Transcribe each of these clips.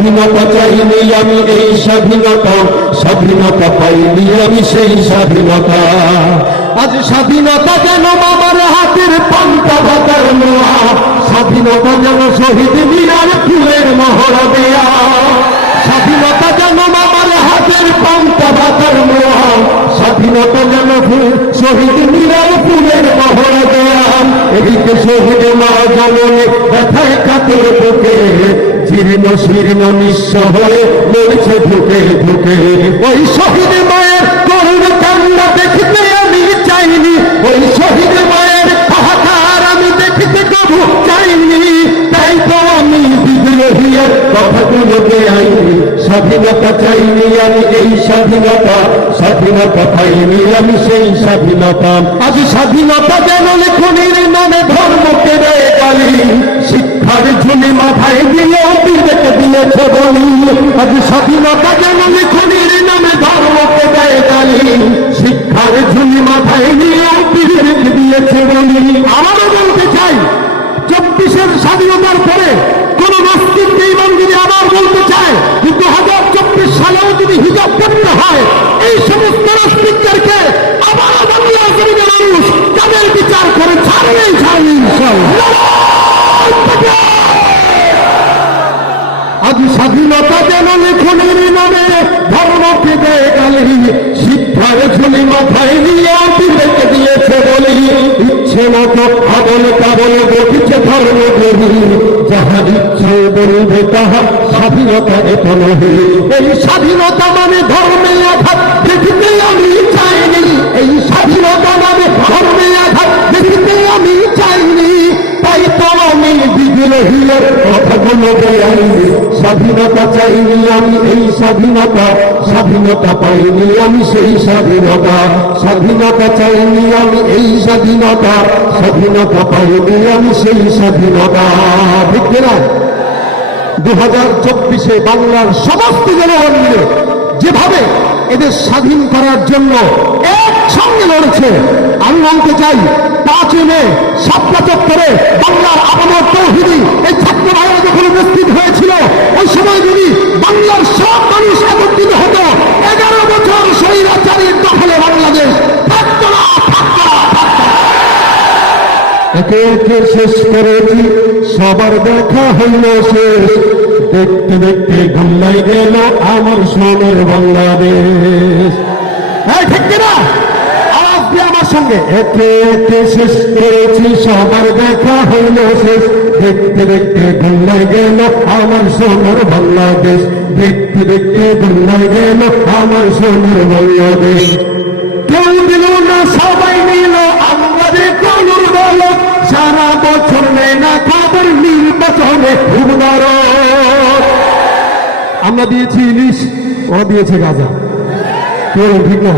স্বাধীনতা চাইনি আমি এই স্বাধীনতা, স্বাধীনতা পাইনি আমি সেই স্বাধীনতা। আজ স্বাধীনতা যেন আমার হাতের পান্তা ভাতার নোয়া, স্বাধীনতা যেন শহীদ মিনার ফুলের মহড়া দেয়া, স্বাধীনতা যেন আমার হাতের পান্তা ভাতার নোয়া, স্বাধীনতা যেন শহীদ মিনার ফুলের মহড়া দেয়া। এদিকে শহীদ মা জননী ব্যথায় কাতর বুকে, জীর্ণ শীর্ণ নিঃস্ব হয়ে মরছে ঢুকে ঢুকে। ওই শহীদ মায়ের করুণ কান্না দেখতে আমি চাইনি, ওই শহীদ মায়ের হাহাকার আমি দেখতে কবু চাইনি। তাই তো আমি বিদ্রোহীর কথাগুলোকে আইনি, স্বাধীনতা চাইনি আমি এই স্বাধীনতা, স্বাধীনতা পাইনি আমি সেই স্বাধীনতা। আজ স্বাধীনতা যেন লেখনির নামে ধর্মকে দেয় গালি, শিক্ষার ঝুলি মাথায় দিয়ে বিবেক দিয়েছে বলি। আজ স্বাধীনতা যেন লেখনির নামে ধর্মকে দেয় গালি, শিক্ষার ঝুলি মাথায় দিয়ে বিবেক দিয়েছে বলি। আমারও বলতে চাই 24-এর স্বাধীনতার পরে কোন নাস্তিক বেঈমান যদি আবার বলতে চায় 2024 সালেও যদি হিজাব করতে হয়, এই সমস্ত নাস্তিকদেরকে আবার বাংলা জমিনের মানুষ তাদের বিচার করে ছাড়বেই ছাড়বে ইনশাআল্লাহ। আজ স্বাধীনতা যেন লেখনের নামে ধর্মকে দেয় গালি, শিক্ষার ঝুলি মাথায় নিয়ে বিবেক দিয়েছে বলি। ইচ্ছে মতো আবল কাবল বলছে ধর্মগুরু, যাহার ইচ্ছে বলবে তাহা স্বাধীনতা এত নহে। এই স্বাধীনতা মানে ধর্মে আঘাত দেখতে আমি চাইনি, এই স্বাধীনতা মানে ধর্মে আঘাত দেখতে আমি চাইনি। তাই তো আমি বিদ্রোহীর কথাগুলো বেআইনি, স্বাধীনতা চাইনি আমি এই স্বাধীনতা, স্বাধীনতা পাইনি আমি সেই স্বাধীনতা। স্বাধীনতা চাইনি আমি এই স্বাধীনতা, স্বাধীনতা পাইনি আমি সেই স্বাধীনতা। ঠিক না? 2024-এ বাংলার সমস্ত জনগণ মিলে যেভাবে এদের স্বাধীন করার জন্য একসঙ্গে লড়েছে, আমি বলতে চাই 5 মে শাপলা চত্বরে বাংলার আপামর তৌহিদি এই ছাত্র ভাইরা যখন উপস্থিত হয়েছিল, ওই সময় যদি বাংলার সব মানুষ একত্রিত হতো, 11 বছর স্বৈরাচারীর দখলে বাংলাদেশ থাকতো না, থাকতো না, থাকতো না। একে একে শেষ করেছি, সবার দেখা হইল শেষ, দেখতে দেখতে ঘুমাই গেল আমার সোনার বাংলাদেশ। ঠিক কিনা? আওয়াজ দিয়ে আমার সঙ্গে। একে একে শেষ করেছি, সবার দেখা হইল শেষ, দেখতে দেখতে ঘুমাই গেল আমার সোনার বাংলাদেশ, দেখতে দেখতে ঘুমাই গেল আমার সোনার বাংলাদেশ। কেউ দিল না সবাই নিল, আমরা যে কলুর বল, সারা বছর নেয় না খবর, নির্বাচনে খুব নরম। আমরা দিয়েছি ইলিশ, ওরা দিয়েছে গাঁজা। কেউ ঠিক না?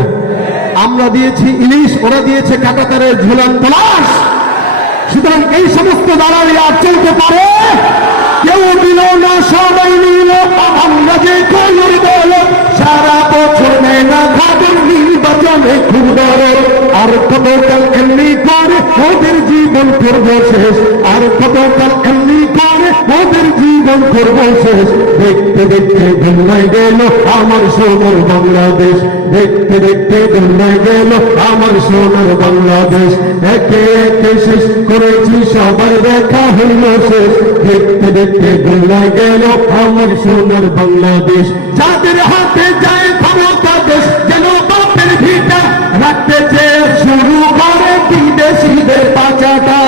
আমরা দিয়েছি ইলিশ, ওরা দিয়েছে কাটাতারের ঝুলান তলাশ। সুতরাং এই সমস্ত দালালি আর চলতে পারে? কেউ দিল না সবাই নিল, আমরা যে কলুর বল, সারা বছর নেয় না খবর, নির্বাচনে খুব নরম। আর কতকাল এমনি করে ওদের জীবন করব শেষ, আর কতকাল এমনি করে ওদের জীবন করব শেষ, দেখতে দেখতে ঘুমাই গেল আমার সোনার বাংলাদেশ, দেখতে দেখতে ঘুমাই গেল আমার সোনার বাংলাদেশ। একে একে শেষ করেছি, সবার দেখা হইল শেষ, দেখতে দেখতে ঘুমাই গেল আমার সোনার বাংলাদেশ। যাদের হাতে যায় ক্ষমতা দেশ যেন বাপের ভিটা, রাখতে চেয়ে শুরু করে বিদেশিদের পাচাটা।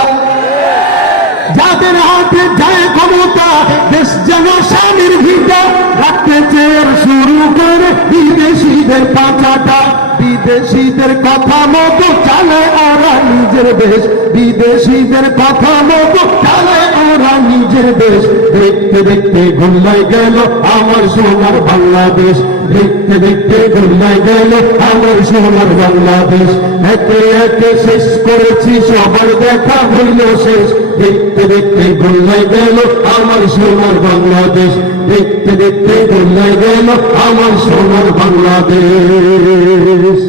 যাদের হাতে যায় ক্ষমতা দেশ যেন স্বামীর ভিটা, রাখতে চেয়ে শুরু করে বিদেশিদের পাচাটা। বিদেশিদের কথা মতো চালে ওরা নিজের দেশ, বিদেশিদের কথা মতো চালে ওরা নিজের দেশ। দেখতে দেখতে ঘুমাই গেল আমার সোনার বাংলাদেশ, দেখতে দেখতে ঘুমাই গেল আমার সোনার বাংলাদেশ। একে একে শেষ করেছি, সবার দেখা হইল শেষ, দেখতে দেখতে ঘুমাই গেল আমার সোনার বাংলাদেশ, দেখতে দেখতে ঘুমাই গেল আমার সোনার বাংলাদেশ।